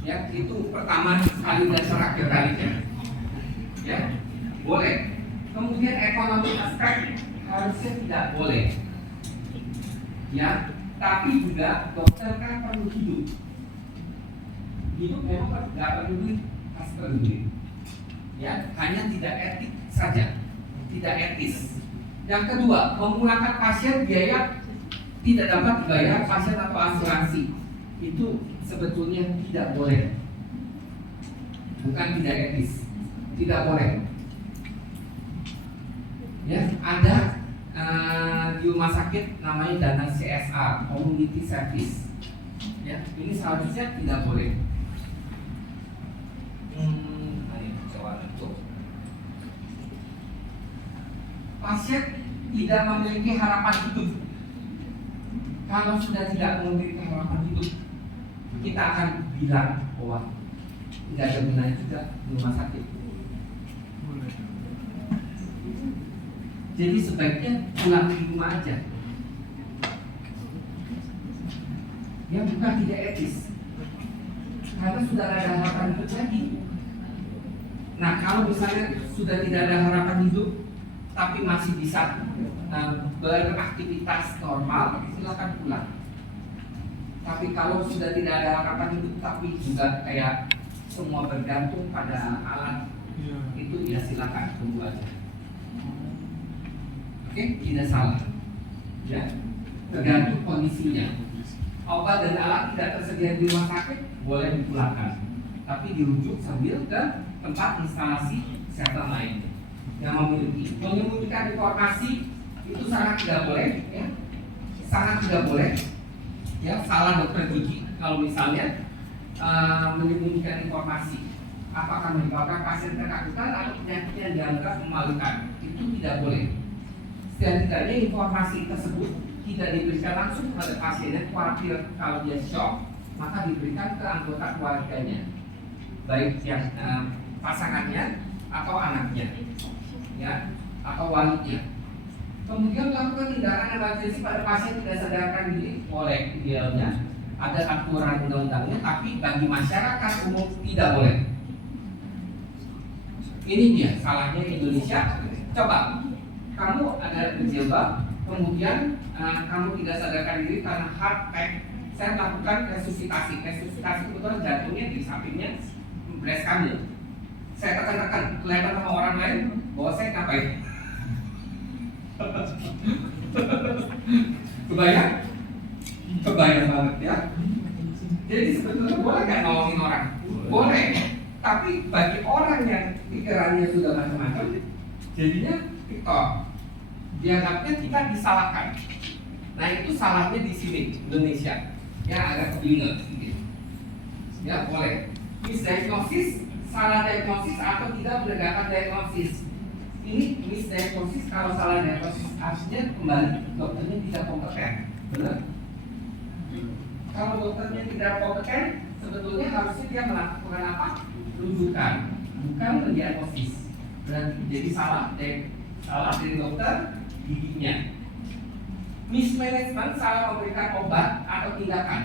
Ya, itu pertama kali dan terakhir kalinya. Ya, boleh. Kemudian ekonomi aspek harusnya tidak boleh. Ya, tapi juga dokter kan perlu hidup. Hidup memang nggak perlu duit, pasti perlu duit. Ya, hanya tidak etik saja, tidak etis. Yang kedua, memulangkan pasien biaya tidak dapat dibayar pasien atau asuransi, itu sebetulnya tidak boleh. Bukan tidak etis, tidak boleh. Ya, ada di rumah sakit namanya dana CSR, Community Service. Ya, ini seharusnya tidak boleh. Pasien tidak memiliki harapan hidup. Kalau sudah tidak memiliki harapan hidup, kita akan bilang bahwa tidak ada gunanya juga di rumah sakit. Jadi sebaiknya pulang di rumah aja. Ya, bukan tidak etis, karena sudah ada harapan hidup lagi. Nah, kalau misalnya sudah tidak ada harapan hidup tapi masih bisa beraktivitas normal, silakan pulang. Tapi kalau sudah tidak ada harapan hidup tapi juga kayak semua bergantung pada alat, itu ya silakan tunggu aja. Oke, tidak salah. Ya, tergantung kondisinya. Obat dan alat tidak tersedia di rumah sakit, boleh dipulangkan, tapi dirujuk sambil ke tempat instalasi kesehatan lain yang memiliki. Menyembunyikan informasi itu sangat tidak boleh, ya, sangat tidak boleh. Ya, salah dokter gigi kalau misalnya menyembunyikan informasi, apakah menyebabkan pasien ketakutan atau penyakit yang dianggap memalukan, itu tidak boleh. Setidaknya informasi tersebut tidak diberikan langsung kepada pasiennya, khawatir kalau dia shock, maka diberikan ke anggota keluarganya, baik yang pasangannya atau anaknya, ya, atau walinya. Kemudian melakukan tindakan emergensi pada pasien tidak sadarkan diri, boleh idealnya ada aturan undang-undangnya, tapi bagi masyarakat umum tidak boleh. Ini dia salahnya Indonesia. Coba kamu ada berjilbab, kemudian kamu tidak sadarkan diri karena heart attack. Saya melakukan resusitasi kebetulan jantungnya di sampingnya breast kamu. Saya tekan-tekan, kelihatan sama orang lain bahwa saya ngapain. Kebayang banget ya. Jadi sebetulnya boleh nggak nolongin orang? Boleh. Tapi bagi orang yang pikirannya sudah macam-macam, jadinya TikTok, dianggapnya kita disalahkan. Nah, itu salahnya di sini Indonesia. Ya, agak kebingungan sedikit. Ya, boleh. Misdiagnosis, salah diagnosis atau tidak menegakkan diagnosis. Ini misdiagnosis, kalau salah diagnosis artinya kembali dokternya tidak kompeten. Benar? Kalau dokternya tidak kompeten, sebetulnya harusnya dia melakukan apa? Rujukan, bukan mendiagnosis. Berarti jadi salah dari dokter giginya. Mismanagement, salah memberikan obat atau tindakan.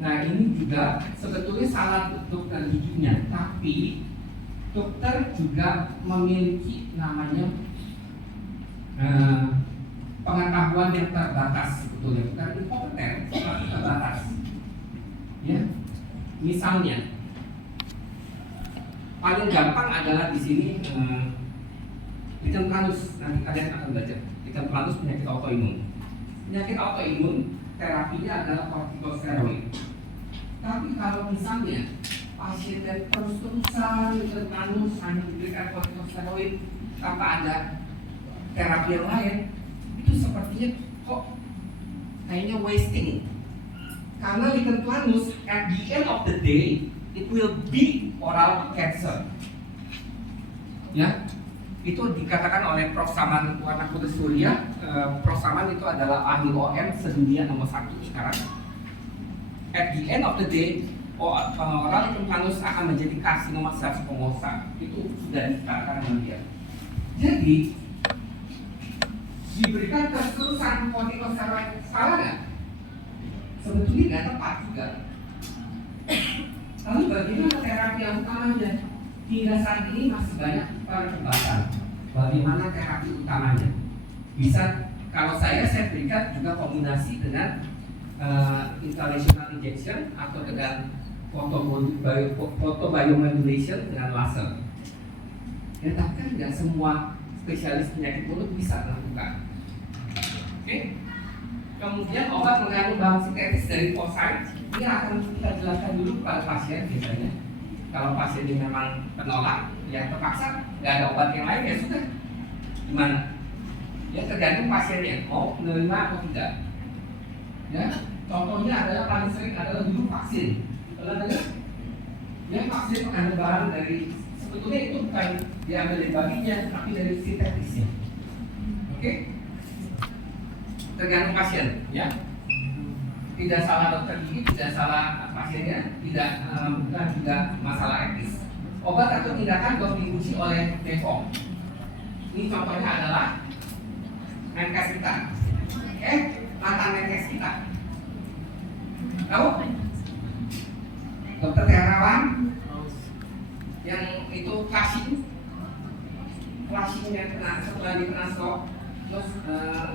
Nah, ini juga sebetulnya salah dokter giginya, tapi dokter juga memiliki namanya pengetahuan yang terbatas sebetulnya, bukan inkompeten, tapi terbatas. Ya, misalnya paling gampang adalah di sini lichen planus. Nanti kalian akan belajar lichen planus, penyakit autoimun. Penyakit autoimun terapinya adalah kortikosteroid. Tapi kalau misalnya pasien yang terus-terusan lichen planus hanya diberikan kortikosteroid tanpa ada terapi yang lain, itu sepertinya kok kayaknya wasting. Karena lichen planus at the end of the day it will be oral cancer. Ya, itu dikatakan oleh Prof. Saman Warnakuda Surya. Prof. Saman itu adalah ahli OM sedunia nomor 1 sekarang. At the end of the day, oral lichen planus akan menjadi karsinoma sel squamosal. Itu sudah dikatakan oleh dia. Jadi diberikan terus-terusan kortikosteroid, salah nggak? Sebetulnya nggak tepat juga. bagaimana terapi yang utamanya? Hingga saat ini masih banyak perdebatan bagaimana terapi utamanya. Bisa, kalau saya berikan juga kombinasi dengan inhalational injection atau dengan photobiomodulation dengan laser. Ya, tapi kan tidak semua spesialis penyakit mulut bisa melakukan. Oke. Kemudian obat mengandung bahan sintetis dari oocyte ini akan kita jelaskan dulu kepada pasien biasanya. Kalau pasien ini memang penolak, ya terpaksa nggak ada obat yang lain, ya sudah. Gimana? Ya tergantung pasiennya mau menerima atau tidak. Ya, contohnya adalah paling sering adalah dulu vaksin. Pernah dengar? Ya, vaksin mengandung bahan dari, sebetulnya itu bukan diambil dari babinya, tapi dari sintetisnya. Oke? Tergantung pasien, ya. Tidak salah dokter gigi, tidak salah pasiennya, bukan juga masalah etis. Obat atau tindakan distribusi oleh BPOM. Ini contohnya adalah Menkes kita. Mantan Menkes kita. Tahu? Dokter Terawan yang itu flashing yang kena setelah dikena stroke, terus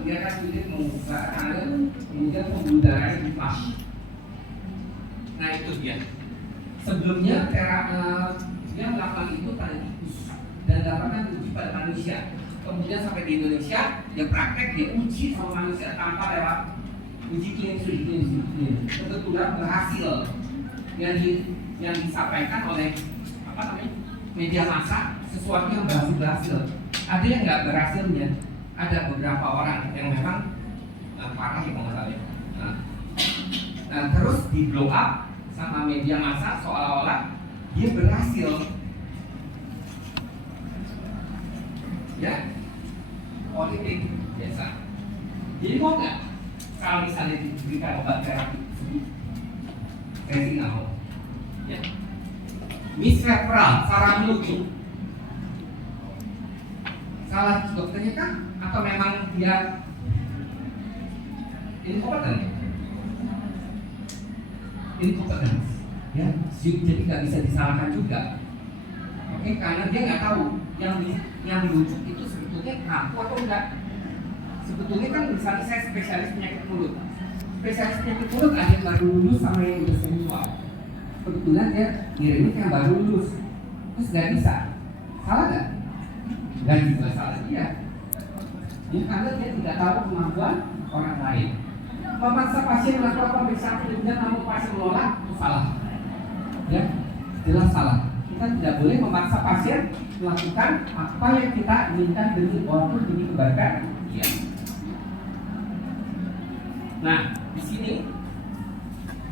dia kan sulit membuka tangan, kemudian pembuluh darahnya di flash. Nah itu dia. Sebelumnya dia melakukan itu pada tikus dan dapatkan uji pada manusia. Kemudian sampai di Indonesia dia praktek, dia uji sama manusia tanpa lewat uji klinis. Kebetulan berhasil. Yang disampaikan oleh media massa sesuatu yang berhasil. Ada yang nggak berhasilnya. Ada beberapa orang yang memang parah ya masalahnya. Nah, terus di blow up sama media massa seolah-olah dia berhasil. Ya, politik biasa. Jadi mau nggak kalau misalnya diberikan obat terapi? Saya sih nggak mau. Ya. Misreferral, salah menuju. Salah dokternya kan? Atau memang dia inkompeten? Inkompeten, ya. Jadi nggak bisa disalahkan juga. Oke, karena dia nggak tahu yang dirujuk itu sebetulnya ngaku atau enggak. Sebetulnya kan misalnya saya spesialis penyakit mulut. Spesialis penyakit mulut ada yang baru lulus sama yang udah seksual. Kebetulan dia ngirimin yang baru lulus, terus nggak bisa. Salah nggak? Dan juga salah dia. Jadi karena dia tidak tahu kemampuan orang lain. Memaksa pasien melakukan pemeriksaan kemudian namun pasien menolak, itu salah. Ya, jelas salah. Kita tidak boleh memaksa pasien melakukan apa yang kita inginkan demi kebaikan dia. Nah, di sini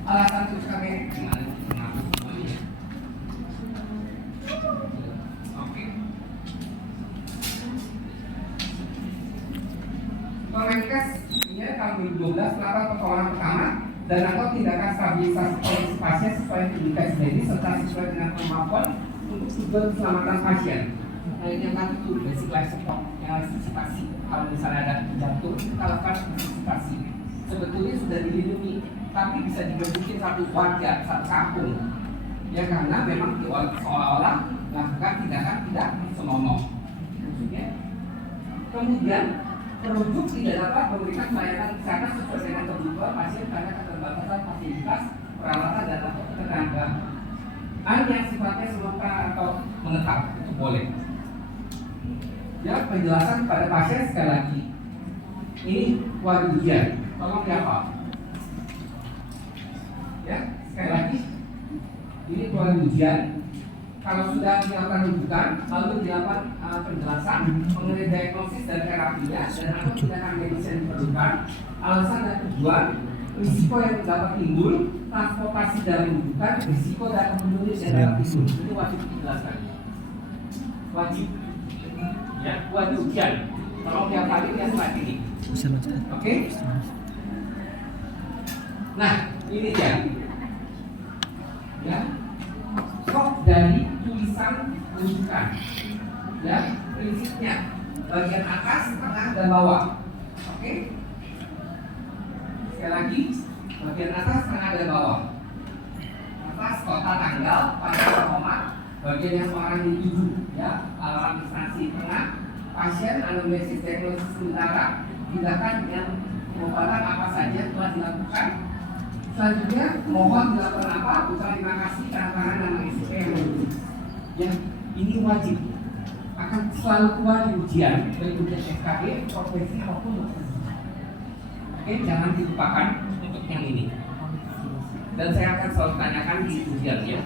alasan terus kami gimana mengaku semuanya. Oke. Menkes ini tahun 2012 melakukan pertolongan pertama dan atau tindakan stabilisasi kondisi pasien sesuai indikasi medis serta sesuai dengan kemampuan untuk tujuan keselamatan pasien. Nah, ini yang tadi itu basic life support yang antisipasi. Kalau misalnya ada jantung, kita lakukan antisipasi. Sebetulnya sudah dilindungi, tapi bisa digebukin satu warga, satu kampung. Ya karena memang seolah-olah melakukan tindakan tidak senonoh. Maksudnya, kemudian perujuk tidak dapat memberikan pelayanan kesehatan sesuai dengan kebutuhan pasien karena keterbatasan fasilitas, peralatan dan atau tenaga. Hal yang sifatnya sementara atau menetap itu boleh. Ya, penjelasan pada pasien sekali lagi. Ini wajib ujian. Tolong dihafal. Ya, sekali lagi. Ini wajib ujian. Kalau sudah dilakukan rujukan, lalu dilakukan penjelasan mengenai diagnosis dan terapinya dan atau tindakan medis yang diperlukan, alasan dan tujuan, risiko yang dapat timbul, transportasi dalam rujukan, risiko dan penulis dan dalam timbul. Ini wajib dijelaskan. Wajib. Ya, wajib ujian. Tolong dihafalin yang seperti ini. Oke? Nah, ini dia. Ya. Kok dari tulisan rujukan. Ya, prinsipnya bagian atas, tengah, dan bawah. Oke? Sekali lagi, bagian atas, tengah, dan bawah. Atas kotak tanggal, pada koma, bagian yang suaranya 7, ya, alarm instansi tengah, pasien anamnesis diagnosis sementara, tindakan yang pengobatan apa saja telah dilakukan. Selanjutnya, mohon dilakukan apa? Ucapan terima kasih karena nama SCP yang menulis. Ya, ini wajib akan selalu keluar di ujian, baik ujian SKB, profesi maupun dokter. Oke, jangan dilupakan untuk yang ini. Dan saya akan selalu tanyakan di ujian ya.